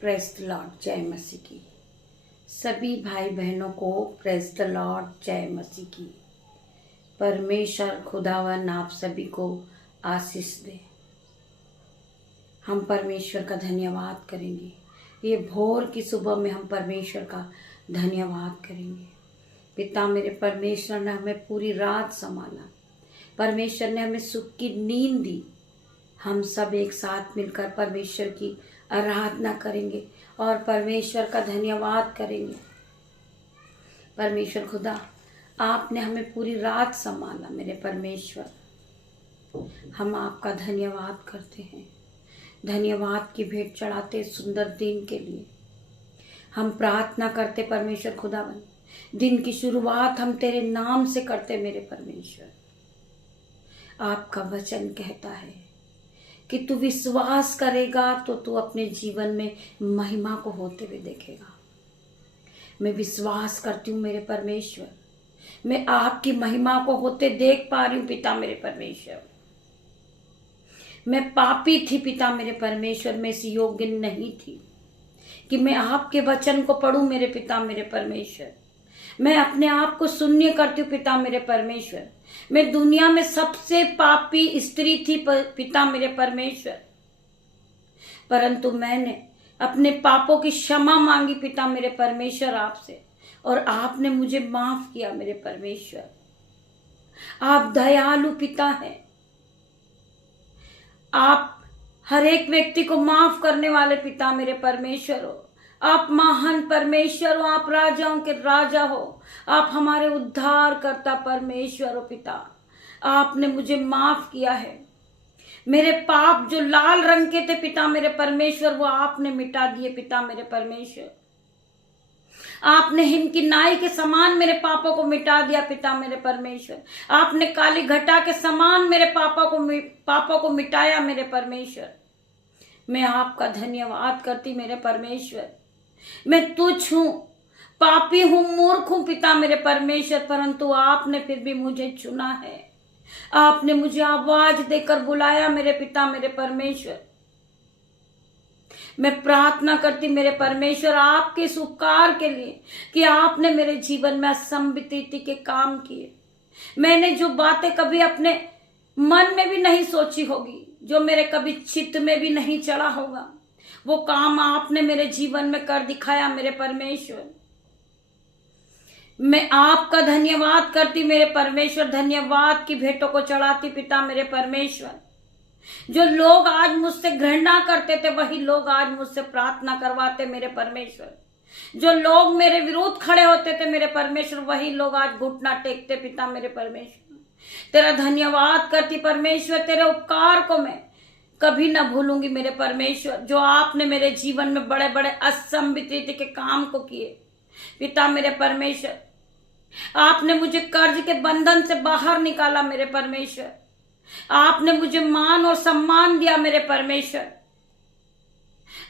Praise the Lord, जय मसीह की। सभी भाई बहनों को प्रेज द लॉर्ड, जय मसीह की। परमेश्वर खुदावन आप सभी को आशीष दे। हम परमेश्वर का धन्यवाद करेंगे। ये भोर की सुबह में हम परमेश्वर का धन्यवाद करेंगे। पिता मेरे, परमेश्वर ने हमें पूरी रात संभाला, परमेश्वर ने हमें सुख की नींद दी। हम सब एक साथ मिलकर परमेश्वर की आराधना करेंगे और परमेश्वर का धन्यवाद करेंगे। परमेश्वर खुदा, आपने हमें पूरी रात संभाला। मेरे परमेश्वर, हम आपका धन्यवाद करते हैं। धन्यवाद की भेंट चढ़ाते सुंदर दिन के लिए। हम प्रार्थना करते परमेश्वर खुदावन, दिन की शुरुआत हम तेरे नाम से करते। मेरे परमेश्वर, आपका वचन कहता है कि तू विश्वास करेगा तो तू अपने जीवन में महिमा को होते हुए देखेगा। मैं विश्वास करती हूँ मेरे परमेश्वर, मैं आपकी महिमा को होते देख पा रही हूँ। पिता मेरे परमेश्वर, मैं पापी थी पिता मेरे परमेश्वर, मैं इस योग्य नहीं थी कि मैं आपके वचन को पढ़ूं। मेरे पिता मेरे परमेश्वर, मैं अपने आप को शून्य करती हूँ। पिता मेरे परमेश्वर, मैं दुनिया में सबसे पापी स्त्री थी पिता मेरे परमेश्वर, परंतु मैंने अपने पापों की क्षमा मांगी पिता मेरे परमेश्वर आपसे, और आपने मुझे माफ किया। मेरे परमेश्वर, आप दयालु पिता हैं। आप हर एक व्यक्ति को माफ करने वाले पिता मेरे परमेश्वर हो। आप महान परमेश्वर हो, आप राजाओं के राजा हो, आप हमारे उद्धार करता परमेश्वर हो। पिता, आपने मुझे माफ किया है। मेरे पाप जो लाल रंग के थे पिता मेरे परमेश्वर, वो आपने मिटा दिए पिता मेरे परमेश्वर। आपने हिम की नाई के समान मेरे पापों को मिटा दिया पिता मेरे परमेश्वर। आपने काली घटा के समान मेरे पापों को मिटाया मेरे परमेश्वर। मैं आपका धन्यवाद करती मेरे परमेश्वर। मैं तुच्छ हूं, पापी हूं, मूर्ख हूं पिता मेरे परमेश्वर, परंतु आपने फिर भी मुझे चुना है। आपने मुझे आवाज देकर बुलाया मेरे पिता मेरे परमेश्वर। मैं प्रार्थना करती मेरे परमेश्वर आपके इस उपकार के लिए कि आपने मेरे जीवन में असंभव के काम किए। मैंने जो बातें कभी अपने मन में भी नहीं सोची होगी, जो मेरे कभी चित्त में भी नहीं चढ़ा होगा, वो काम आपने मेरे जीवन में कर दिखाया मेरे परमेश्वर। मैं आपका धन्यवाद करती मेरे परमेश्वर, धन्यवाद की भेंटों को चढ़ाती पिता मेरे परमेश्वर। जो लोग आज मुझसे घृणा करते थे, वही लोग आज मुझसे प्रार्थना करवाते मेरे परमेश्वर। जो लोग मेरे विरुद्ध खड़े होते थे मेरे परमेश्वर, वही लोग आज घुटना टेकते पिता मेरे परमेश्वर। तेरा धन्यवाद करती परमेश्वर। तेरे उपकार को मैं कभी ना भूलूंगी मेरे परमेश्वर, जो आपने मेरे जीवन में बड़े बड़े असंभव के काम को किए पिता मेरे परमेश्वर। आपने मुझे कर्ज के बंधन से बाहर निकाला मेरे परमेश्वर। आपने मुझे मान और सम्मान दिया मेरे परमेश्वर।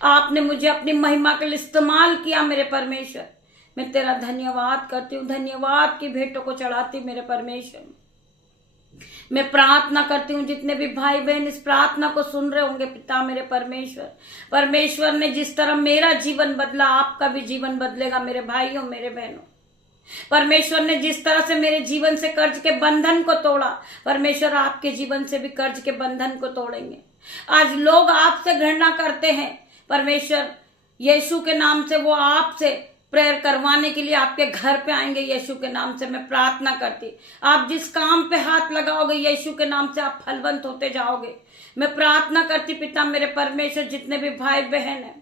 आपने मुझे अपनी महिमा के लिए इस्तेमाल किया मेरे परमेश्वर। मैं तेरा धन्यवाद करती हूँ, धन्यवाद की भेंटों को चढ़ाती मेरे परमेश्वर। मैं प्रार्थना करती हूँ जितने भी भाई बहन इस प्रार्थना को सुन रहे होंगे पिता मेरे परमेश्वर, परमेश्वर ने जिस तरह मेरा जीवन बदला, आपका भी जीवन बदलेगा मेरे भाइयों मेरे बहनों। परमेश्वर ने जिस तरह से मेरे जीवन से कर्ज के बंधन को तोड़ा, परमेश्वर आपके जीवन से भी कर्ज के बंधन को तोड़ेंगे। आज लोग आपसे घृणा करते हैं परमेश्वर, यीशु के नाम से वो आपसे प्रेयर करवाने के लिए आपके घर पे आएंगे। यीशु के नाम से मैं प्रार्थना करती, आप जिस काम पे हाथ लगाओगे यीशु के नाम से आप फलवंत होते जाओगे। मैं प्रार्थना करती पिता मेरे परमेश्वर, जितने भी भाई बहन हैं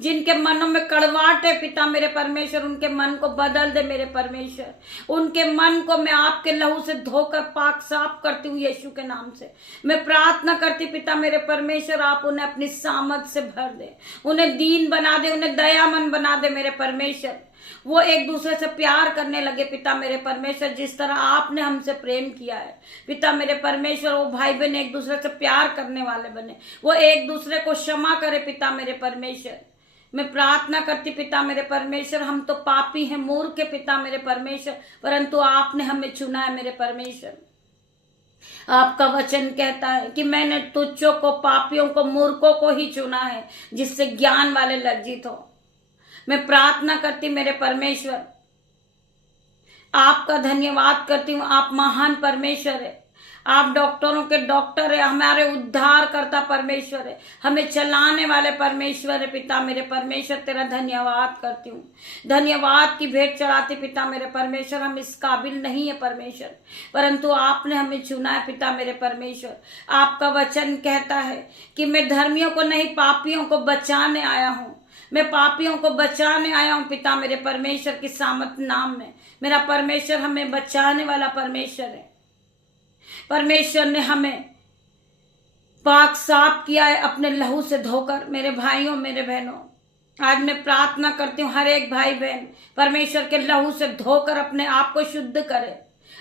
जिनके मनों में कड़वाहट है पिता मेरे परमेश्वर, उनके मन को बदल दे मेरे परमेश्वर। उनके मन को मैं आपके लहू से धोकर पाक साफ करती हूँ यीशु के नाम से। मैं प्रार्थना करती पिता मेरे परमेश्वर, आप उन्हें अपनी सामर्थ से भर दे, उन्हें दीन बना दे, उन्हें दयामन बना दे मेरे परमेश्वर। वो एक दूसरे से प्यार करने लगे पिता मेरे परमेश्वर, जिस तरह आपने हमसे प्रेम किया है पिता मेरे परमेश्वर। वो भाई बहन एक दूसरे से प्यार करने वाले बने, वो एक दूसरे को क्षमा करे पिता मेरे परमेश्वर। मैं प्रार्थना करती पिता मेरे परमेश्वर, हम तो पापी हैं, मूर्ख के पिता मेरे परमेश्वर, परंतु आपने हमें चुना है मेरे परमेश्वर। आपका वचन कहता है कि मैंने तुच्छों को, पापियों को, मूर्खों को ही चुना है, जिससे ज्ञान वाले लज्जित हो। मैं प्रार्थना करती मेरे परमेश्वर, आपका धन्यवाद करती हूँ। आप महान परमेश्वर है, आप डॉक्टरों के डॉक्टर है, हमारे उद्धार करता परमेश्वर है, हमें चलाने वाले परमेश्वर है। पिता मेरे परमेश्वर, तेरा धन्यवाद करती हूँ। धन्यवाद की भेंट चढ़ाती पिता मेरे परमेश्वर। हम इस काबिल नहीं है परमेश्वर, परंतु आपने हमें चुना है पिता मेरे परमेश्वर। आपका वचन कहता है कि मैं धर्मियों को नहीं, पापियों को बचाने आया हूँ। मैं पापियों को बचाने आया हूँ पिता मेरे परमेश्वर की सामर्थ नाम में। मेरा परमेश्वर हमें बचाने वाला परमेश्वर है। परमेश्वर ने हमें पाक साफ किया है अपने लहू से धोकर। मेरे भाइयों, मेरे बहनों, आज मैं प्रार्थना करती हूँ हर एक भाई बहन परमेश्वर के लहू से धोकर अपने आप को शुद्ध करे,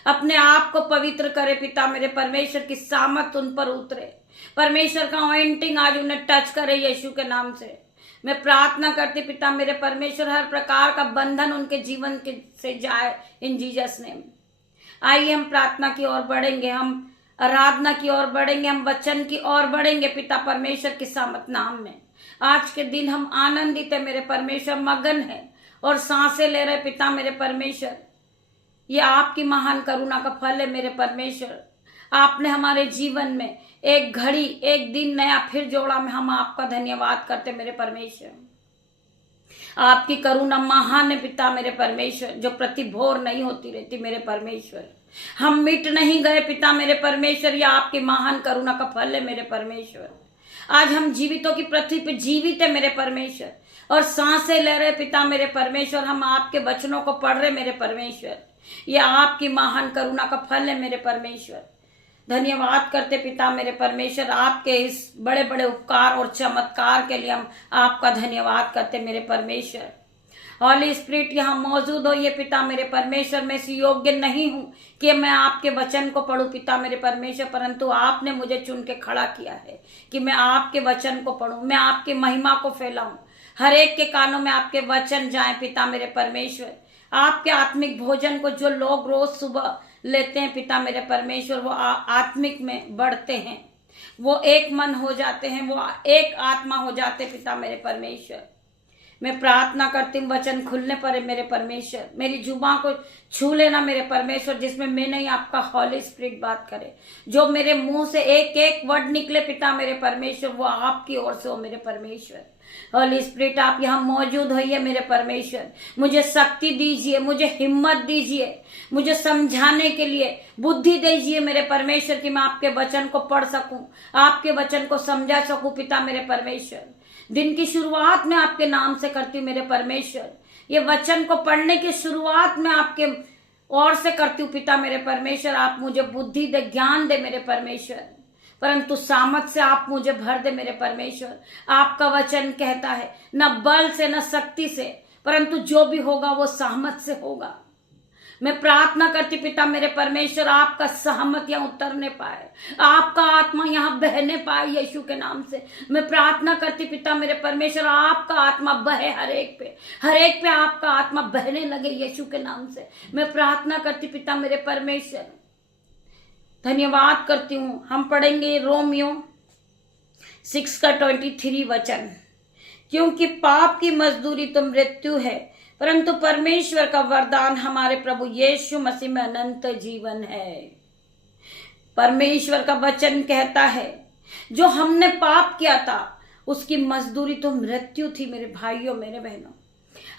अपने आप को पवित्र करे। पिता मेरे परमेश्वर की सामर्थ उन पर उतरे, परमेश्वर का ऑइंटिंग आज उन्हें टच करे यीशु के नाम से। मैं प्रार्थना करती पिता मेरे परमेश्वर, हर प्रकार का बंधन उनके जीवन के से जाए इन जीसस नेम। आइए हम प्रार्थना की ओर बढ़ेंगे, हम आराधना की ओर बढ़ेंगे, हम वचन की ओर बढ़ेंगे पिता परमेश्वर के सामर्थ नाम में। आज के दिन हम आनंदित है मेरे परमेश्वर, मगन है और सांसें ले रहे पिता मेरे परमेश्वर। ये आपकी महान करुणा का फल है मेरे परमेश्वर। आपने हमारे जीवन में एक घड़ी, एक दिन नया फिर जोड़ा। में हम आपका धन्यवाद करते मेरे परमेश्वर। आपकी करुणा महान है पिता मेरे परमेश्वर, जो प्रतिभोर नहीं होती रहती मेरे परमेश्वर। हम मिट नहीं गए पिता मेरे परमेश्वर, यह आपकी महान करुणा का फल है मेरे परमेश्वर। आज हम जीवितों की पृथ्वी पे जीवित है मेरे परमेश्वर और सांसें ले रहे पिता मेरे परमेश्वर। हम आपके वचनों को पढ़ रहे मेरे परमेश्वर, यह आपकी महान करुणा का फल है मेरे परमेश्वर। धन्यवाद करते पिता मेरे परमेश्वर, आपके इस बड़े बड़े उपकार और चमत्कार के लिए हम आपका धन्यवाद करते मेरे परमेश्वर। हॉली स्पिरिट यहाँ मौजूद हो ये पिता मेरे परमेश्वर। मैं इस योग्य नहीं हूँ कि मैं आपके वचन को पढ़ूं पिता मेरे परमेश्वर, परंतु आपने मुझे चुन के खड़ा किया है कि मैं आपके वचन को पढ़ूं, मैं आपकी महिमा को फैलाऊं। हर एक के कानों में आपके वचन जाए पिता मेरे परमेश्वर। आपके आत्मिक भोजन को जो लोग रोज सुबह लेते हैं पिता मेरे परमेश्वर, वो आत्मिक में बढ़ते हैं, वो एक मन हो जाते हैं, वो एक आत्मा हो जाते पिता मेरे परमेश्वर। मैं प्रार्थना करती हूँ वचन खुलने पर है मेरे परमेश्वर। मेरी जुबान को छू लेना मेरे परमेश्वर, जिसमें मैं नहीं आपका हॉली स्पिरिट बात करे। जो मेरे मुंह से एक एक वर्ड निकले पिता मेरे परमेश्वर, वो आपकी ओर से हो मेरे परमेश्वर। हॉली स्पिरिट आप यहाँ मौजूद होइए मेरे परमेश्वर। मुझे शक्ति दीजिए, मुझे हिम्मत दीजिए, मुझे समझाने के लिए बुद्धि दीजिए मेरे परमेश्वर कि मैं आपके वचन को पढ़ सकूं, आपके वचन को समझा सकूं पिता मेरे परमेश्वर। दिन की शुरुआत में आपके नाम से करती हूँ मेरे परमेश्वर। ये वचन को पढ़ने की शुरुआत में आपके ओर से करती हूँ पिता मेरे परमेश्वर। आप मुझे बुद्धि दे, ज्ञान दे मेरे परमेश्वर, परंतु सामर्थ से आप मुझे भर दे मेरे परमेश्वर। आपका वचन कहता है न बल से न शक्ति से, परंतु जो भी होगा वो सामर्थ से होगा। मैं प्रार्थना करती पिता मेरे परमेश्वर, आपका सहमत यहाँ उतरने पाए, आपका आत्मा यहाँ बहने पाए यीशु के नाम से। मैं प्रार्थना करती पिता मेरे परमेश्वर, आपका आत्मा बहे हर एक पे आपका आत्मा बहने लगे यीशु के नाम से। मैं प्रार्थना करती पिता मेरे परमेश्वर, धन्यवाद करती हूँ। हम पढ़ेंगे रोमियो 6:23 वचन। क्योंकि पाप की मजदूरी तो मृत्यु है, परंतु परमेश्वर का वरदान हमारे प्रभु यीशु मसीह में अनंत जीवन है। परमेश्वर का वचन कहता है जो हमने पाप किया था उसकी मजदूरी तो मृत्यु थी मेरे भाइयों, मेरे बहनों।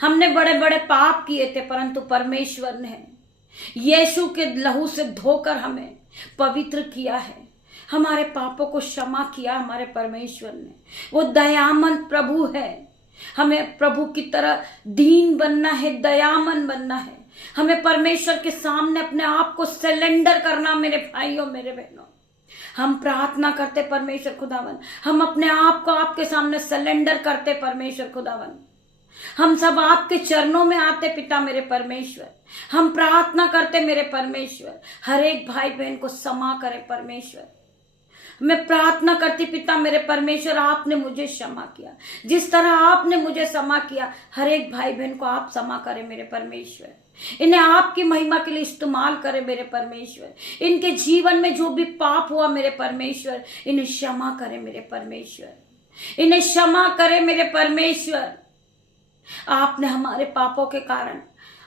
हमने बड़े बड़े पाप किए थे, परंतु परमेश्वर ने यीशु के लहू से धोकर हमें पवित्र किया है, हमारे पापों को क्षमा किया हमारे परमेश्वर ने। वो दयामंद प्रभु है। हमें प्रभु की तरह दीन बनना है, दयामन बनना है। हमें परमेश्वर के सामने अपने आप को सरेंडर करना मेरे भाइयों, मेरे बहनों। हम प्रार्थना करते परमेश्वर खुदावन, हम अपने आप को आपके सामने सरेंडर करते परमेश्वर खुदावन। हम सब आपके चरणों में आते पिता मेरे परमेश्वर। हम प्रार्थना करते मेरे परमेश्वर, हर एक भाई बहन को क्षमा करे परमेश्वर। मैं प्रार्थना करती पिता मेरे परमेश्वर, आपने मुझे क्षमा किया, जिस तरह आपने मुझे क्षमा किया हर एक भाई बहन को आप क्षमा करें मेरे परमेश्वर। इन्हें आपकी महिमा के लिए इस्तेमाल करें मेरे परमेश्वर। इनके जीवन में जो भी पाप हुआ मेरे परमेश्वर, इन्हें क्षमा करें मेरे परमेश्वर। इन्हें क्षमा करें मेरे परमेश्वर। आपने हमारे पापों के कारण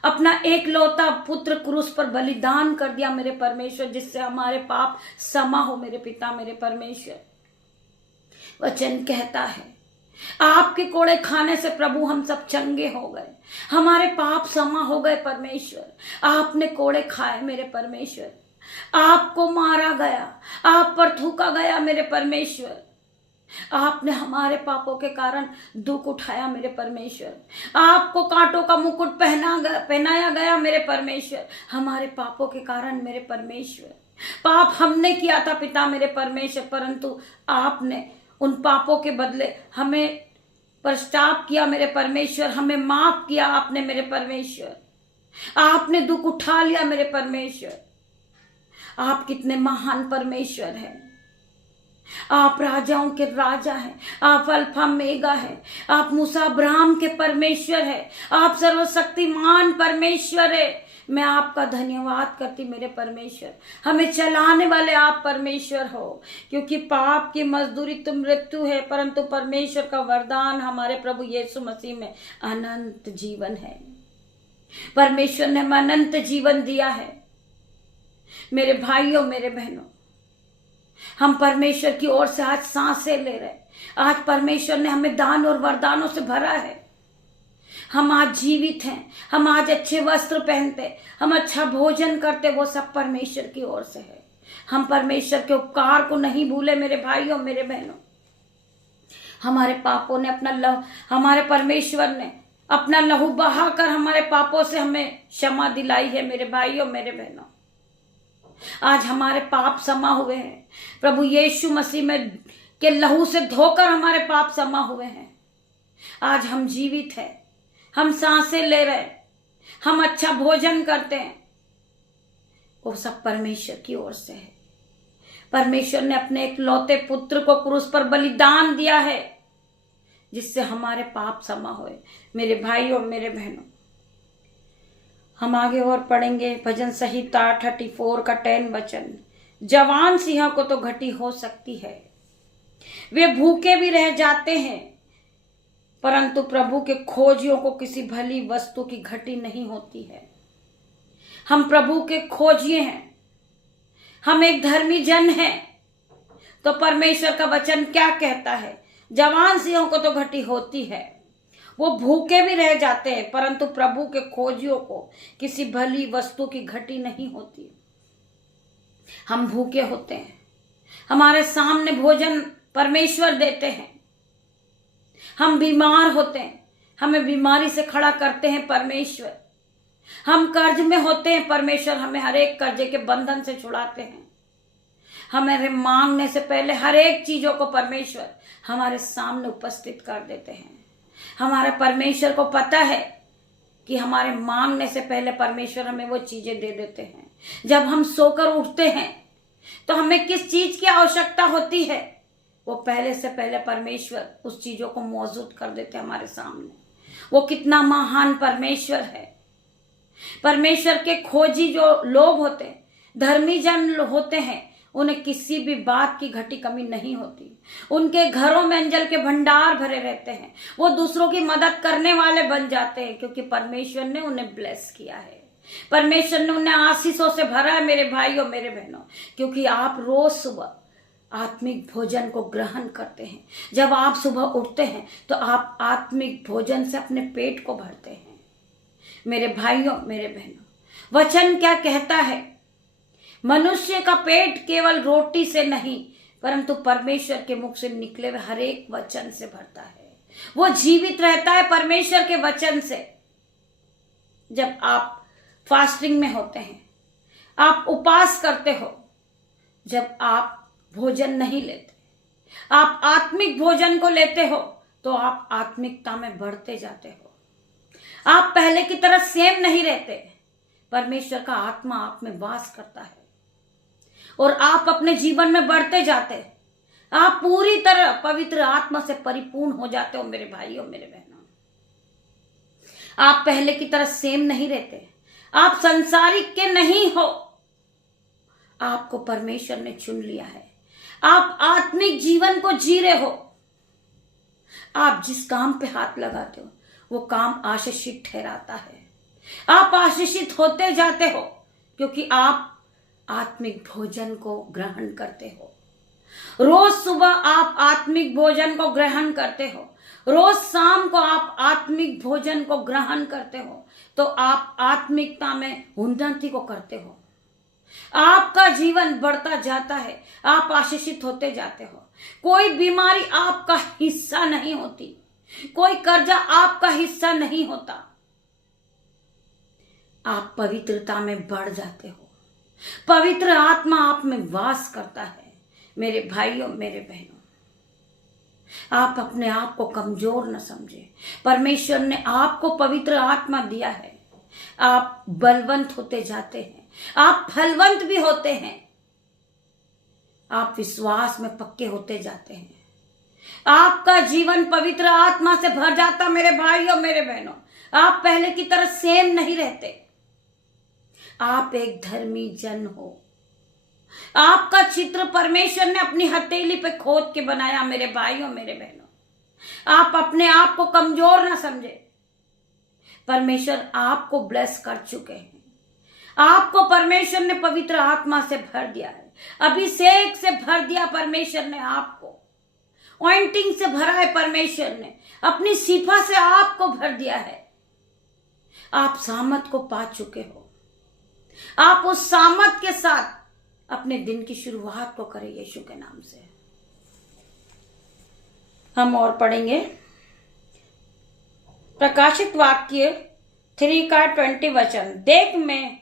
अपना एकलौता पुत्र क्रूस पर बलिदान कर दिया मेरे परमेश्वर, जिससे हमारे पाप क्षमा हो मेरे पिता मेरे परमेश्वर। वचन कहता है आपके कोड़े खाने से प्रभु हम सब चंगे हो गए, हमारे पाप क्षमा हो गए परमेश्वर। आपने कोड़े खाए मेरे परमेश्वर, आपको मारा गया, आप पर थूका गया मेरे परमेश्वर। आपने हमारे पापों के कारण दुख उठाया मेरे परमेश्वर, आपको कांटों का मुकुट पहनाया गया मेरे परमेश्वर, हमारे पापों के कारण मेरे परमेश्वर। पाप हमने किया था पिता मेरे परमेश्वर, परंतु आपने उन पापों के बदले हमें पश्चाताप किया मेरे परमेश्वर, हमें माफ किया आपने मेरे परमेश्वर। आपने दुख उठा लिया मेरे परमेश्वर। आप कितने महान परमेश्वर हैं। आप राजाओं के राजा हैं, आप अल्फा मेगा हैं, आप मूसा अब्राहम के परमेश्वर हैं, आप सर्वशक्तिमान परमेश्वर है। मैं आपका धन्यवाद करती मेरे परमेश्वर। हमें चलाने वाले आप परमेश्वर हो, क्योंकि पाप की मजदूरी तो मृत्यु है, परंतु परमेश्वर का वरदान हमारे प्रभु यीशु मसीह में अनंत जीवन है। परमेश्वर ने हमें अनंत जीवन दिया है मेरे भाइयों मेरे बहनों। हम परमेश्वर की ओर से आज सांसें ले रहे, आज परमेश्वर ने हमें दान और वरदानों से भरा है। हम आज जीवित हैं, हम आज अच्छे वस्त्र पहनते, हम अच्छा भोजन करते, वो सब परमेश्वर की ओर से है। हम परमेश्वर के उपकार को नहीं भूले मेरे भाइयों मेरे बहनों। हमारे पापों ने हमारे परमेश्वर ने अपना लहू बहाकर हमारे पापों से हमें क्षमा दिलाई है मेरे भाइयों मेरे बहनों। आज हमारे पाप क्षमा हुए हैं, प्रभु यीशु मसीह में के लहू से धोकर हमारे पाप क्षमा हुए हैं। आज हम जीवित हैं, हम सांसें ले रहे, हम अच्छा भोजन करते हैं, वो सब परमेश्वर की ओर से है। परमेश्वर ने अपने एकलौते पुत्र को क्रूस पर बलिदान दिया है, जिससे हमारे पाप क्षमा हुए मेरे भाइयों मेरे बहनों। हम आगे और पढ़ेंगे भजन संहिता 34 का 10 वचन। जवान सिंह को तो घटी हो सकती है, वे भूखे भी रह जाते हैं, परंतु प्रभु के खोजियों को किसी भली वस्तु की घटी नहीं होती है। हम प्रभु के खोजिए हैं, हम एक धर्मी जन हैं, तो परमेश्वर का वचन क्या कहता है? जवान सिंहों को तो घटी होती है, वो भूखे भी रह जाते हैं, परंतु प्रभु के खोजियों को किसी भली वस्तु की घटी नहीं होती। हम भूखे होते हैं, हमारे सामने भोजन परमेश्वर देते हैं। हम बीमार होते हैं, हमें बीमारी से खड़ा करते हैं परमेश्वर। हम कर्ज में होते हैं, परमेश्वर हमें हर एक कर्जे के बंधन से छुड़ाते हैं। हमारे मांगने से पहले हर एक चीजों को परमेश्वर हमारे सामने उपस्थित कर देते हैं। हमारे परमेश्वर को पता है कि हमारे मांगने से पहले परमेश्वर हमें वो चीजें दे देते हैं। जब हम सोकर उठते हैं तो हमें किस चीज की आवश्यकता होती है, वो पहले से पहले परमेश्वर उस चीजों को मौजूद कर देते हैं हमारे सामने। वो कितना महान परमेश्वर है। परमेश्वर के खोजी जो लोग होते हैं, धर्मी जन होते हैं, उन्हें किसी भी बात की घटी कमी नहीं होती। उनके घरों में अंजल के भंडार भरे रहते हैं, वो दूसरों की मदद करने वाले बन जाते हैं, क्योंकि परमेश्वर ने उन्हें ब्लेस किया है। परमेश्वर ने उन्हें आशीषों से भरा है मेरे भाइयों मेरे बहनों, क्योंकि आप रोज सुबह आत्मिक भोजन को ग्रहण करते हैं। जब आप सुबह उठते हैं तो आप आत्मिक भोजन से अपने पेट को भरते हैं मेरे भाइयों मेरे बहनों। वचन क्या कहता है? मनुष्य का पेट केवल रोटी से नहीं, परंतु परमेश्वर के मुख से निकले हुए हर एक वचन से भरता है। वो जीवित रहता है परमेश्वर के वचन से। जब आप फास्टिंग में होते हैं, आप उपवास करते हो, जब आप भोजन नहीं लेते, आप आत्मिक भोजन को लेते हो, तो आप आत्मिकता में बढ़ते जाते हो। आप पहले की तरह सेम नहीं रहते। परमेश्वर का आत्मा आप में वास करता है और आप अपने जीवन में बढ़ते जाते हैं। आप पूरी तरह पवित्र आत्मा से परिपूर्ण हो जाते हो मेरे भाइयों मेरे बहनों। आप पहले की तरह सेम नहीं रहते, आप संसारिक के नहीं हो। आपको परमेश्वर ने चुन लिया है, आप आत्मिक जीवन को जी रहे हो। आप जिस काम पे हाथ लगाते हो वो काम आशीषित ठहराता है। आप आशीषित होते जाते हो क्योंकि आप आत्मिक भोजन को ग्रहण करते हो। रोज सुबह आप आत्मिक भोजन को ग्रहण करते हो, रोज शाम को आप आत्मिक भोजन को ग्रहण करते हो, तो आप आत्मिकता में उन्नति को करते हो। आपका जीवन बढ़ता जाता है, आप आशीषित होते जाते हो। कोई बीमारी आपका हिस्सा नहीं होती, कोई कर्जा आपका हिस्सा नहीं होता। आप पवित्रता में बढ़ जाते हो, पवित्र आत्मा आप में वास करता है। मेरे भाइयों मेरे बहनों, आप अपने आप को कमजोर न समझे। परमेश्वर ने आपको पवित्र आत्मा दिया है। आप बलवंत होते जाते हैं, आप फलवंत भी होते हैं, आप विश्वास में पक्के होते जाते हैं। आपका जीवन पवित्र आत्मा से भर जाता मेरे भाइयों मेरे बहनों। आप पहले की तरह सेम नहीं रहते। आप एक धर्मी जन हो। आपका चित्र परमेश्वर ने अपनी हथेली पे खोद के बनाया मेरे भाइयों मेरे बहनों। आप अपने आप को कमजोर ना समझे। परमेश्वर आपको ब्लेस कर चुके हैं। आपको परमेश्वर ने पवित्र आत्मा से भर दिया है, अभिषेक से भर दिया परमेश्वर ने आपको, ऑइंटिंग से भरा है परमेश्वर ने, अपनी सिफा से आपको भर दिया है। आप सामर्थ को पा चुके हो। आप उस सामर्थ के साथ अपने दिन की शुरुआत को करें यीशु के नाम से। हम और पढ़ेंगे प्रकाशित वाक्य 3 का 20 वचन। देख मैं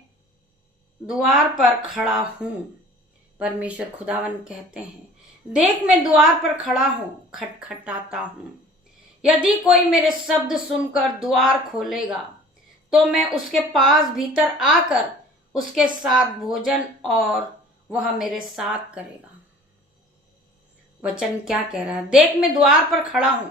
द्वार पर खड़ा हूं। परमेश्वर खुदावन कहते हैं, देख मैं द्वार पर खड़ा हूं, खटखटाता हूं। यदि कोई मेरे शब्द सुनकर द्वार खोलेगा तो मैं उसके पास भीतर आकर उसके साथ भोजन और वह मेरे साथ करेगा। वचन क्या कह रहा है? देख मैं द्वार पर खड़ा हूं,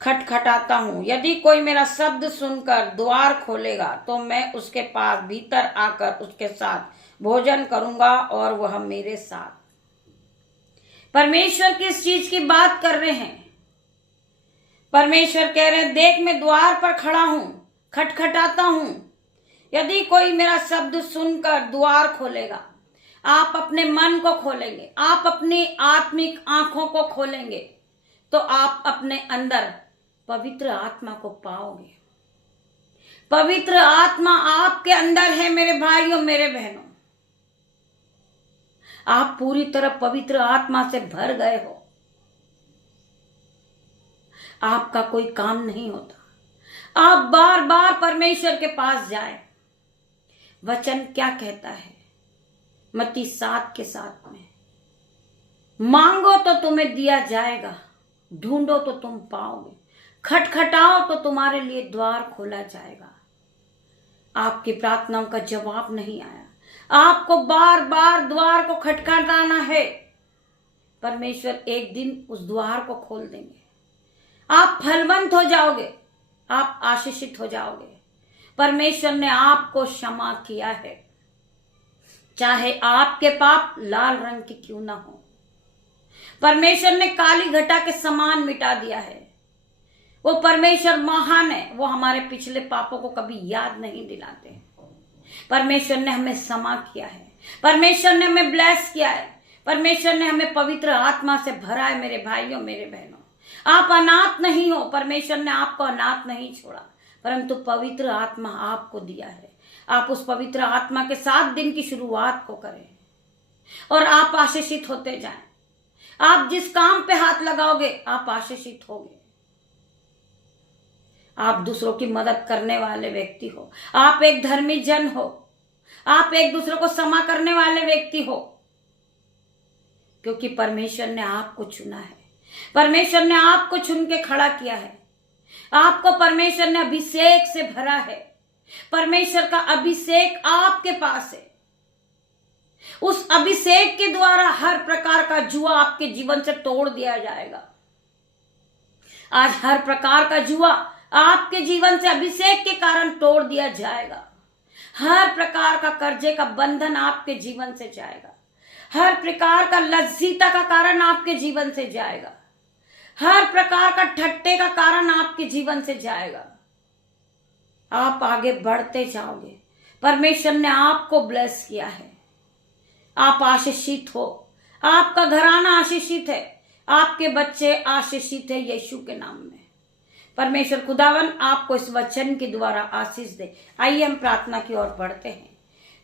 खटखटाता हूं। यदि कोई मेरा शब्द सुनकर द्वार खोलेगा तो मैं उसके पास भीतर आकर उसके साथ भोजन करूंगा और वह मेरे साथ। परमेश्वर किस चीज की बात कर रहे हैं? परमेश्वर कह रहे हैं, देख मैं द्वार पर खड़ा हूं, खटखटाता हूं। यदि कोई मेरा शब्द सुनकर द्वार खोलेगा, आप अपने मन को खोलेंगे, आप अपनी आत्मिक आंखों को खोलेंगे, तो आप अपने अंदर पवित्र आत्मा को पाओगे। पवित्र आत्मा आपके अंदर है मेरे भाइयों मेरे बहनों। आप पूरी तरह पवित्र आत्मा से भर गए हो। आपका कोई काम नहीं होता, आप बार बार परमेश्वर के पास जाए। वचन क्या कहता है? मत्ती 7:7 में, मांगो तो तुम्हें दिया जाएगा, ढूंढो तो तुम पाओगे, खटखटाओ तो तुम्हारे लिए द्वार खोला जाएगा। आपकी प्रार्थनाओं का जवाब नहीं आया, आपको बार बार द्वार को खटखटाना है। परमेश्वर एक दिन उस द्वार को खोल देंगे। आप फलवंत हो जाओगे, आप आशीषित हो जाओगे। परमेश्वर ने आपको क्षमा किया है, चाहे आपके पाप लाल रंग के क्यों ना हो। परमेश्वर ने काली घटा के समान मिटा दिया है। वो परमेश्वर महान है, वो हमारे पिछले पापों को कभी याद नहीं दिलाते। परमेश्वर ने हमें क्षमा किया है, परमेश्वर ने हमें ब्लेस किया है, परमेश्वर ने हमें पवित्र आत्मा से भरा है मेरे भाइयों मेरे बहनों। आप अनाथ नहीं हो, परमेश्वर ने आपको अनाथ नहीं छोड़ा, परंतु पवित्र आत्मा आपको दिया है। आप उस पवित्र आत्मा के साथ दिन की शुरुआत को करें और आप आशीषित होते जाएं। आप जिस काम पे हाथ लगाओगे आप आशीषित होगे। आप दूसरों की मदद करने वाले व्यक्ति हो, आप एक धर्मी जन हो, आप एक दूसरे को क्षमा करने वाले व्यक्ति हो, क्योंकि परमेश्वर ने आपको चुना है। परमेश्वर ने आपको चुन के खड़ा किया है। आपको परमेश्वर ने अभिषेक से भरा है। परमेश्वर का अभिषेक आपके पास है। उस अभिषेक के द्वारा हर प्रकार का जुआ आपके जीवन से तोड़ दिया जाएगा। आज हर प्रकार का जुआ आपके जीवन से अभिषेक के कारण तोड़ दिया जाएगा। हर प्रकार का कर्जे का बंधन आपके जीवन से जाएगा। हर प्रकार का लज्जिता का कारण आपके जीवन से जाएगा। हर प्रकार का ठट्टे का कारण आपके जीवन से जाएगा। आप आगे बढ़ते जाओगे। परमेश्वर ने आपको ब्लेस किया है। आप आशीषित हो। आपका घराना आशीषित है। आपके बच्चे आशीषित है यीशु के नाम में। परमेश्वर खुदावन आपको इस वचन के द्वारा आशीष दे। आइए हम प्रार्थना की ओर बढ़ते हैं।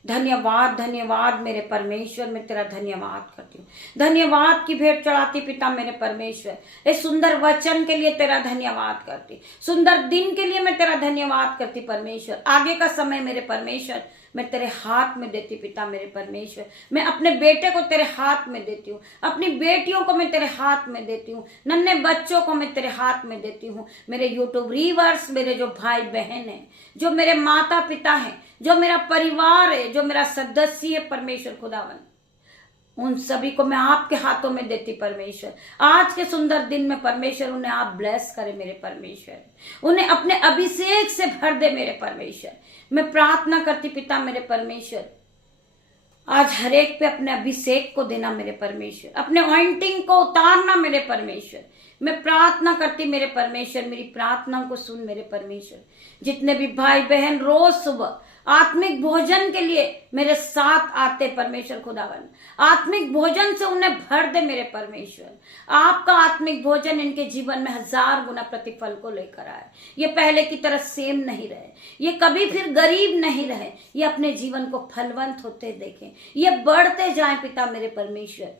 धन्यवाद, धन्यवाद मेरे परमेश्वर, मैं तेरा धन्यवाद करती हूँ। धन्यवाद की भेंट चढ़ाती पिता मेरे परमेश्वर। इस सुंदर वचन के लिए तेरा धन्यवाद करती। सुंदर दिन के लिए मैं तेरा धन्यवाद करती परमेश्वर। आगे का समय मेरे परमेश्वर मैं तेरे हाथ में देती पिता मेरे परमेश्वर। मैं अपने बेटे को तेरे हाथ में देती हूँ। अपनी बेटियों को मैं तेरे हाथ में देती हूँ। नन्हे बच्चों को मैं तेरे हाथ में देती हूँ। मेरे यूट्यूब व्यूअर्स, मेरे जो भाई बहन हैं, जो मेरे माता पिता हैं, जो मेरा परिवार है, जो मेरा सदस्य है परमेश्वर खुदावन, उन सभी को मैं आपके हाथों में देती परमेश्वर। आज के सुंदर दिन में परमेश्वर उन्हें आप ब्लेस करे मेरे परमेश्वर। उन्हें अपने अभिषेक से भर दे मेरे परमेश्वर। मैं प्रार्थना करती पिता मेरे परमेश्वर, आज हर एक पे अपने अभिषेक को देना मेरे परमेश्वर। अपने ऑइंटिंग को उतारना मेरे परमेश्वर। मैं प्रार्थना करती मेरे परमेश्वर, मेरी प्रार्थना को सुन मेरे परमेश्वर। जितने भी भाई बहन रोज सुबह आत्मिक भोजन के लिए मेरे साथ आते परमेश्वर खुदावन, आत्मिक भोजन से उन्हें भर दे मेरे परमेश्वर। आपका आत्मिक भोजन इनके जीवन में 1000 गुना प्रतिफल को लेकर आए। ये पहले की तरह सेम नहीं रहे, ये कभी फिर गरीब नहीं रहे, ये अपने जीवन को फलवंत होते देखें, ये बढ़ते जाएं पिता मेरे परमेश्वर।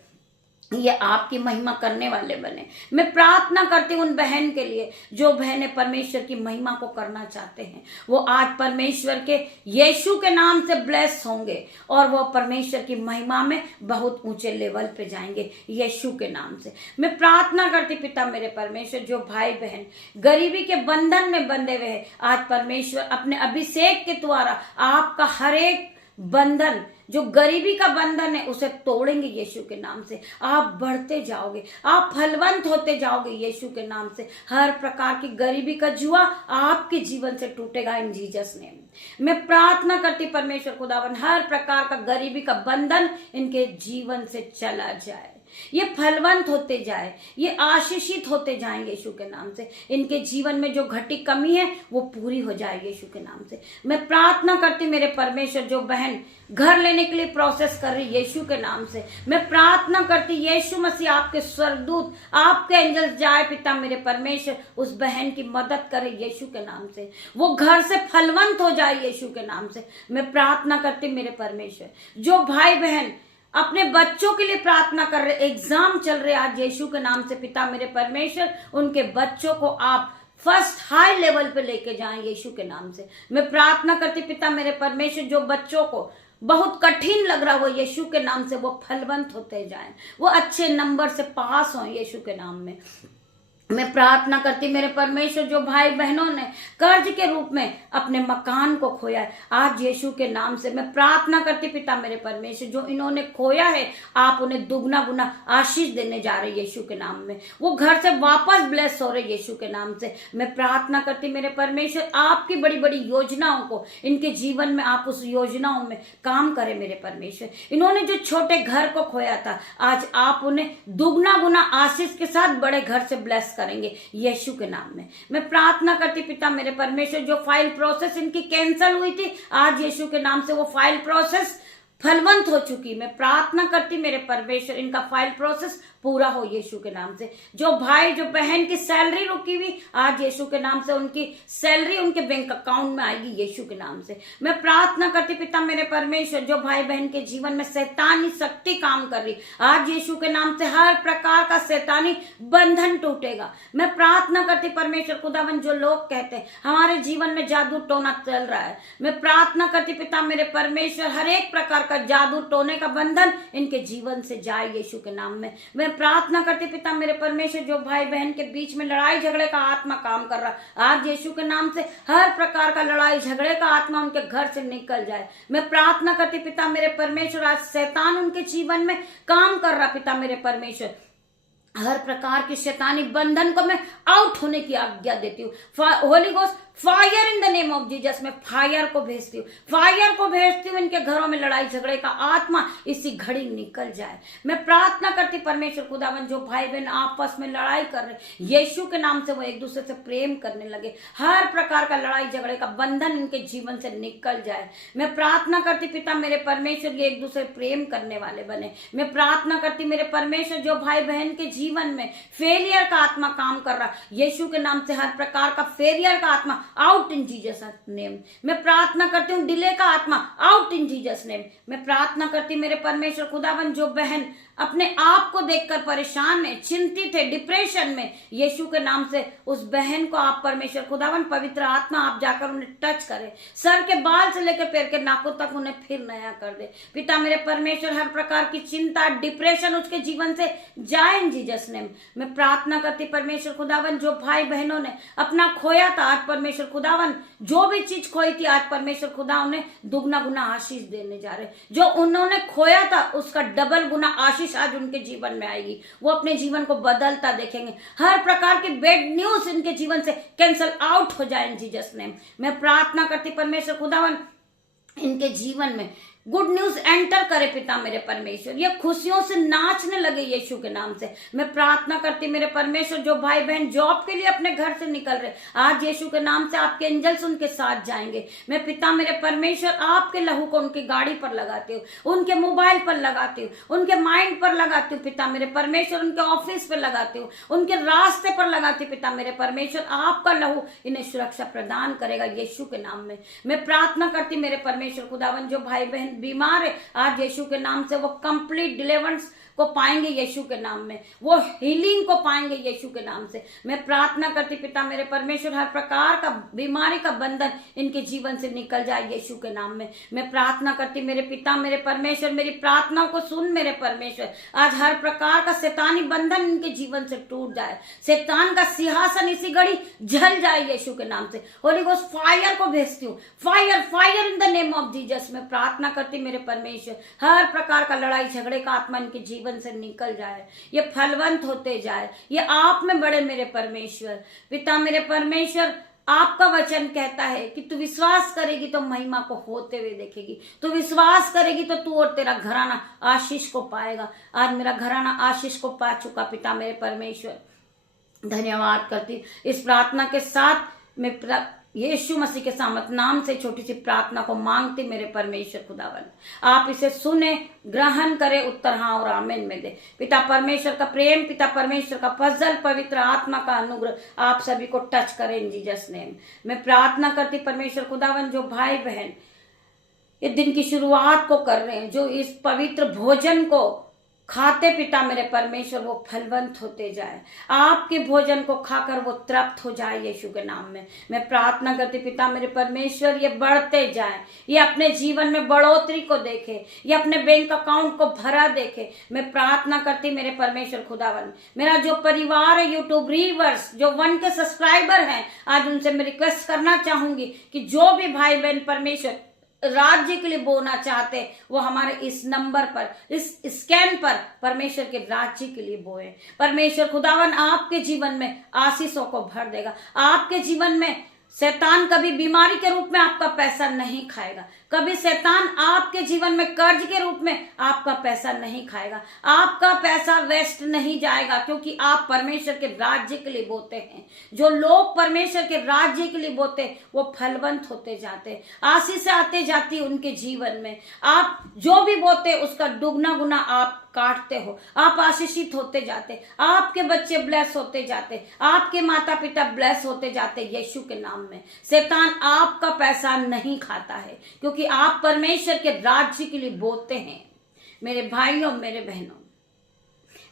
ये आपकी महिमा करने वाले बने। मैं प्रार्थना करती हूँ उन बहन के लिए जो बहनें परमेश्वर की महिमा को करना चाहते हैं। वो आज परमेश्वर के यीशु के नाम से ब्लेस होंगे और वो परमेश्वर की महिमा में बहुत ऊंचे लेवल पे जाएंगे यीशु के नाम से। मैं प्रार्थना करती पिता मेरे परमेश्वर, जो भाई बहन गरीबी के बंधन में बंधे हुए हैं, आज परमेश्वर अपने अभिषेक के द्वारा आपका हर एक बंधन, जो गरीबी का बंधन है, उसे तोड़ेंगे यीशु के नाम से। आप बढ़ते जाओगे, आप फलवंत होते जाओगे यीशु के नाम से। हर प्रकार की गरीबी का जुआ आपके जीवन से टूटेगा इन जीसस नेम। मैं प्रार्थना करती परमेश्वर खुदावन, हर प्रकार का गरीबी का बंधन इनके जीवन से चला जाए, ये फलवंत होते जाए, ये आशीषित होते जाएंगे यीशु के नाम से। इनके जीवन में जो घटी कमी है वो पूरी हो जाए यीशु के नाम से। मैं प्रार्थना करती मेरे परमेश्वर, जो बहन घर लेने के लिए प्रोसेस कर रही यीशु के नाम से, मैं प्रार्थना करती यीशु मसीह आपके स्वर्गदूत, आपके एंजल जाए पिता मेरे परमेश्वर, उस बहन की मदद करे यीशु के नाम से। वो घर से फलवंत हो जाए यीशु के नाम से। मैं प्रार्थना करती मेरे परमेश्वर, जो भाई बहन अपने बच्चों के लिए प्रार्थना कर रहे, एग्जाम चल रहे आज यीशु के नाम से पिता मेरे परमेश्वर, उनके बच्चों को आप फर्स्ट हाई लेवल पे लेके जाएं यीशु के नाम से। मैं प्रार्थना करती पिता मेरे परमेश्वर, जो बच्चों को बहुत कठिन लग रहा हो यीशु के नाम से, वो फलवंत होते जाएं, वो अच्छे नंबर से पास हो यीशु के नाम में। मैं प्रार्थना करती मेरे परमेश्वर, जो भाई बहनों ने कर्ज के रूप में अपने मकान को खोया है, आज यीशु के नाम से मैं प्रार्थना करती पिता मेरे परमेश्वर, जो इन्होंने खोया है आप उन्हें दुगना गुना आशीष देने जा रहे यीशु के नाम में। वो घर से वापस ब्लेस हो रहे यीशु के नाम से। मैं प्रार्थना करती मेरे परमेश्वर, आपकी बड़ी बड़ी योजनाओं को इनके जीवन में आप उस योजनाओं में काम करें मेरे परमेश्वर। इन्होंने जो छोटे घर को खोया था, आज आप उन्हें दुगना गुना आशीष के साथ बड़े घर से ब्लेस करेंगे यीशु के नाम में। मैं प्रार्थना करती पिता मेरे परमेश्वर, जो फाइल प्रोसेस इनकी कैंसिल हुई थी, आज यीशु के नाम से वो फाइल प्रोसेस फलवंत हो चुकी। मैं प्रार्थना करती मेरे परमेश्वर, इनका फाइल प्रोसेस पूरा हो यीशु के नाम से। जो भाई जो बहन की सैलरी रुकी हुई, आज यीशु के नाम से उनकी सैलरी उनके बैंक अकाउंट में आएगी यीशु के नाम से। मैं प्रार्थना करती पिता मेरे परमेश्वर, जो भाई बहन के जीवन में शैतानी शक्ति काम कर रही, आज यीशु के नाम से हर प्रकार का शैतानी बंधन टूटेगा। मैं प्रार्थना करती परमेश्वर खुदावन, जो लोग कहते हैं हमारे जीवन में जादू टोना चल रहा है, मैं प्रार्थना करती पिता मेरे परमेश्वर, हर एक प्रकार का जादू टोने का बंधन इनके जीवन से जाए यीशु के नाम में। मैं मैं प्रार्थना करती पिता मेरे परमेश्वर, जो भाई बहन के बीच में लड़ाई झगड़े का आत्मा काम कर रहा, आज यीशु के नाम से हर प्रकार का लड़ाई झगड़े का आत्मा उनके घर से निकल जाए। मैं प्रार्थना करती पिता मेरे परमेश्वर, आज शैतान उनके जीवन में काम कर रहा पिता मेरे परमेश्वर, हर प्रकार की शैतानी बंधन को मैं आउट होने की आज्ञा देती हूँ। Holi ghost fire in the name of Jesus, में फायर को भेजती हूँ, फायर को भेजती हूँ। इनके घरों में लड़ाई झगड़े का आत्मा इसी घड़ी निकल जाए। मैं प्रार्थना करती परमेश्वर खुदावन, जो भाई बहन आपस में लड़ाई कर रहे, यीशु के नाम से वो एक दूसरे से प्रेम करने लगे, हर प्रकार का लड़ाई झगड़े का बंधन इनके जीवन से निकल जाए। मैं प्रार्थना करती पिता मेरे परमेश्वर, ये एक दूसरे प्रेम करने वाले बने। मैं प्रार्थना करती मेरे परमेश्वर, जो भाई बहन के जीवन में फेलियर का आत्मा काम कर रहा, यीशु के नाम से हर प्रकार का फेलियर का आत्मा आउट इन जीसस नेम। मैं प्रार्थना करती हूँ डिले का आत्मा आउट इन जीसस नेम। मैं प्रार्थना करती मेरे परमेश्वर खुदावन, जो बहन अपने आप को देखकर परेशान है, चिंतित है, डिप्रेशन में, यीशु के नाम से उस बहन को आप परमेश्वर खुदावन पवित्र आत्मा आप जाकर उन्हें टच करें, सर के बाल से लेकर पैर के नाखून तक उन्हें फिर नया कर दे पिता मेरे परमेश्वर। हर प्रकार की चिंता डिप्रेशन उसके जीवन से जाए इन जीसस नेम। मैं प्रार्थना करती परमेश्वर खुदावन, जो भाई बहनों ने अपना खोया था, आज परमेश्वर खुदावन जो भी चीज खोई थी, आज परमेश्वर खुदा उन्हें दुगना गुना आशीष देने जा रहे। जो उन्होंने खोया था उसका डबल गुना आशीष आज उनके जीवन में आएगी। वो अपने जीवन को बदलता देखेंगे। हर प्रकार की बैड न्यूज इनके जीवन से कैंसल आउट हो जाए इन जीसस नेम। मैं प्रार्थना करती परमेश्वर खुदावन, इनके जीवन में गुड न्यूज एंटर करे पिता मेरे परमेश्वर, ये खुशियों से नाचने लगे यीशु के नाम से। मैं प्रार्थना करती मेरे परमेश्वर, जो भाई बहन जॉब के लिए अपने घर से निकल रहे, आज यीशु के नाम से आपके एंजल्स उनके साथ जाएंगे। मैं पिता मेरे परमेश्वर आपके लहू को उनकी गाड़ी पर लगाती हूँ, उनके मोबाइल पर लगाती हूँ, उनके माइंड पर लगाती हूँ पिता मेरे परमेश्वर, उनके ऑफिस पर लगाती हूँ, उनके रास्ते पर लगाती हूँ पिता मेरे परमेश्वर। आपका लहू इन्हें सुरक्षा प्रदान करेगा यीशु के नाम में। मैं प्रार्थना करती मेरे परमेश्वर खुदावन, जो भाई बहन बीमार है, आज यीशु के नाम से वो कंप्लीट डिलीवरेंस को पाएंगे यीशु के नाम में, वो हीलिंग को पाएंगे यीशु के नाम से। मैं प्रार्थना करती पिता मेरे परमेश्वर, हर प्रकार का बीमारी का बंधन इनके जीवन से निकल जाए यीशु के नाम में। मैं प्रार्थना करती मेरे पिता मेरे परमेश्वर, मेरी प्रार्थनाओं को सुन मेरे परमेश्वर। आज हर प्रकार का शैतानी बंधन इनके जीवन से टूट जाए, शैतान का सिंहासन इसी घड़ी जल जाए यीशु के नाम से। होली गोस्ट फायर को भेजती हूँ, fire fire in the name of Jesus. मैं प्रार्थना करती मेरे परमेश्वर, हर प्रकार का लड़ाई झगड़े का आत्मा इनके जीवन से निकल जाए, ये फलवंत होते जाए, ये आप में बड़े मेरे परमेश्वर। पिता मेरे परमेश्वर, आपका वचन कहता है कि तू विश्वास करेगी तो महिमा को होते हुए देखेगी, तू विश्वास करेगी तो तू और तेरा घराना आशीष को पाएगा। आज मेरा घराना आशीष को पा चुका पिता मेरे परमेश्वर, धन्यवाद करती। इस प्रार्थना के साथ मैं यीशु मसीह के सामत नाम से छोटी सी प्रार्थना को मांगती मेरे परमेश्वर खुदावन, आप इसे सुने, ग्रहण करें, उत्तर हाँ और आमीन में दे। पिता परमेश्वर का प्रेम, पिता परमेश्वर का फजल, पवित्र आत्मा का अनुग्रह आप सभी को टच करें इन जीसस नेम। मैं प्रार्थना करती परमेश्वर खुदावन, जो भाई बहन इस दिन की शुरुआत को कर रहे हैं, जो इस पवित्र भोजन को खाते पिता मेरे परमेश्वर, वो फलवंत होते जाए, आपके भोजन को खाकर वो तृप्त हो जाए यीशु के नाम में। मैं प्रार्थना करती पिता मेरे परमेश्वर, ये बढ़ते जाए, ये अपने जीवन में बढ़ोतरी को देखे, ये अपने बैंक अकाउंट को भरा देखे। मैं प्रार्थना करती मेरे परमेश्वर खुदावन, मेरा जो परिवार है, यूट्यूब रीवर्स जो 1 के सब्सक्राइबर हैं, आज उनसे मैं रिक्वेस्ट करना चाहूंगी कि जो भी भाई बहन परमेश्वर राज्य के लिए बोना चाहते, वो हमारे इस नंबर पर, इस स्कैन पर परमेश्वर के राज्य के लिए बोए। परमेश्वर खुदावन आपके जीवन में आशीषों को भर देगा। आपके जीवन में शैतान कभी बीमारी के रूप में आपका पैसा नहीं खाएगा, कभी शैतान आपके जीवन में कर्ज के रूप में आपका पैसा नहीं खाएगा, आपका पैसा वेस्ट नहीं जाएगा, क्योंकि आप परमेश्वर के राज्य के लिए बोते हैं। जो लोग परमेश्वर के राज्य के लिए बोते, वो फलवंत होते जाते, आशीष आते जाती उनके जीवन में। आप जो भी बोते उसका दुगना गुना आप काटते हो, आप आशीषित होते जाते, आपके बच्चे ब्लेस होते जाते, आपके माता पिता ब्लेस होते जाते यीशु के नाम में। शैतान आपका पैसा नहीं खाता है, क्योंकि आप परमेश्वर के राज्य के लिए बोते हैं। मेरे भाइयों मेरे बहनों,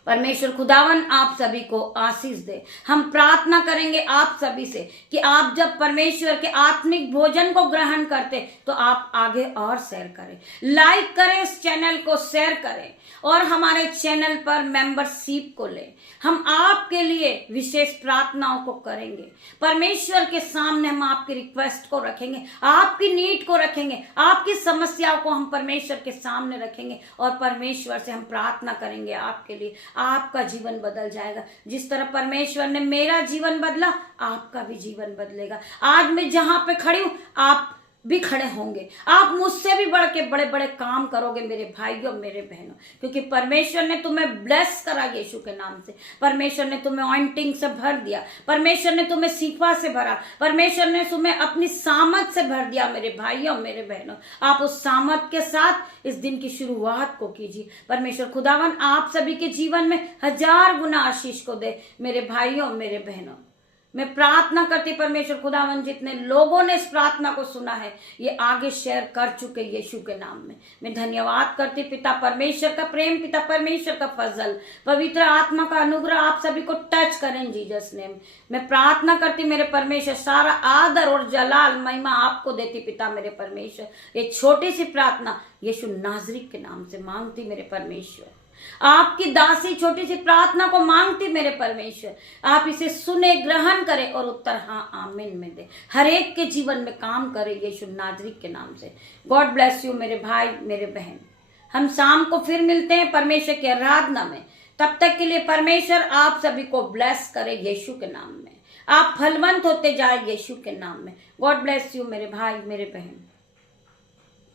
परमेश्वर खुदावन आप सभी को आशीष दे। हम प्रार्थना करेंगे आप सभी से कि आप जब परमेश्वर के आत्मिक भोजन को ग्रहण करते तो आप आगे और शेयर करें, लाइक करें, इस चैनल को शेयर करें और हमारे चैनल पर मेंबरशिप को लें। हम आपके लिए विशेष प्रार्थनाओं को करेंगे। परमेश्वर के सामने हम आपकी रिक्वेस्ट को रखेंगे, आपकी नीड को रखेंगे, आपकी समस्याओं को हम परमेश्वर के सामने रखेंगे और परमेश्वर से हम प्रार्थना करेंगे आपके लिए। आपका जीवन बदल जाएगा। जिस तरह परमेश्वर ने मेरा जीवन बदला, आपका भी जीवन बदलेगा। आज मैं जहां पे खड़ी हूं, आप भी खड़े होंगे। आप मुझसे भी बढ़ के बड़े बड़े काम करोगे मेरे भाइयों, मेरे बहनों, क्योंकि परमेश्वर ने तुम्हें ब्लेस करा यीशु के नाम से। परमेश्वर ने तुम्हें ऑइंटिंग से भर दिया, परमेश्वर ने तुम्हें सीफा से भरा, परमेश्वर ने तुम्हें अपनी सामर्थ से भर दिया मेरे भाइयों, मेरे बहनों। आप उस सामर्थ के साथ इस दिन की शुरुआत को कीजिए। परमेश्वर खुदावन आप सभी के जीवन में 1000 गुना आशीष को दे मेरे भाइयों, मेरे बहनों। मैं प्रार्थना करती परमेश्वर खुदावन, जितने लोगों ने इस प्रार्थना को सुना है, ये आगे शेयर कर चुके यीशु के नाम में मैं धन्यवाद करती। पिता परमेश्वर का प्रेम, पिता परमेश्वर का फजल, पवित्र आत्मा का अनुग्रह आप सभी को टच करें जीसस नेम। मैं प्रार्थना करती मेरे परमेश्वर, सारा आदर और जलाल महिमा आपको देती पिता मेरे परमेश्वर। एक छोटी सी प्रार्थना यीशु नाजरी के नाम से मांगती मेरे परमेश्वर। आपकी दासी छोटी सी प्रार्थना को मांगती मेरे परमेश्वर। आप इसे सुने, ग्रहण करें और उत्तर हाँ आमीन में दे। हर एक के जीवन में काम करे यीशु नाजरी के नाम से। गॉड ब्लेस यू मेरे भाई, मेरे बहन। हम शाम को फिर मिलते हैं परमेश्वर की आराधना में। तब तक के लिए परमेश्वर आप सभी को ब्लेस करे यीशु के नाम में। आप फलवंत होते जाए यीशु के नाम में। गॉड ब्लेस यू मेरे भाई, मेरे बहन।